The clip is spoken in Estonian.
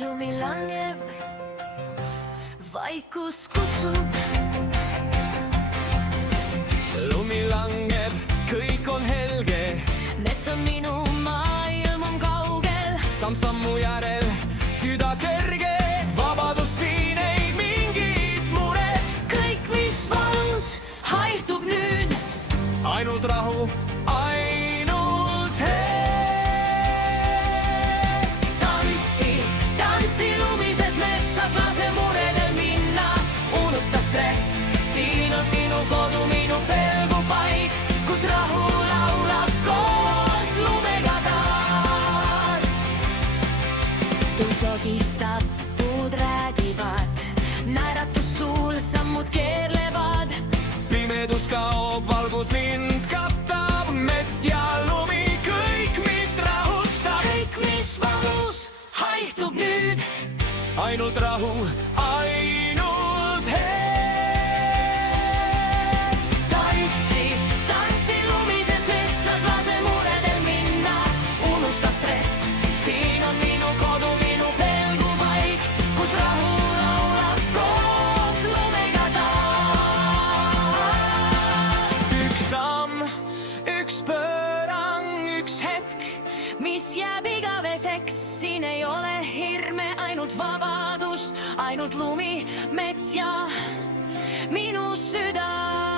lumi langeb, vaikus kutsub. lumi langeb, kõik on helge, mets on minu maailm on kaugel. samm-sammu järel süda kerge, vabadus siin ei mingit muret. kõik, mis valus, haihtub nüüd, ainult rahu, ainult hetk. Tantsi lumises metsas, lase muredel minna, unusta stress. siin on minu kodu, minu pelgupaik, kus rahu laulab koos lumega taas. tuul sosistab, puud räägivad, naeratus suul, sammud keerlevad. pimedus kaob, valgus mind katab, mets ja lumi kõik mind rahustab. kõik, mis valus, haihtub nüüd, ainult rahu, ainult hetk. tantsi lumises metsas, lase muredel minna, unusta stress. siin on minu kodu, minu pelgupaik, kus rahu laulab koos lumega taas. üks samm, üks pöörang, üks hetk, mis jääb igaveseks, siin ei ole hirme, ainult vabadus, ainult lumi, mets ja minu süda.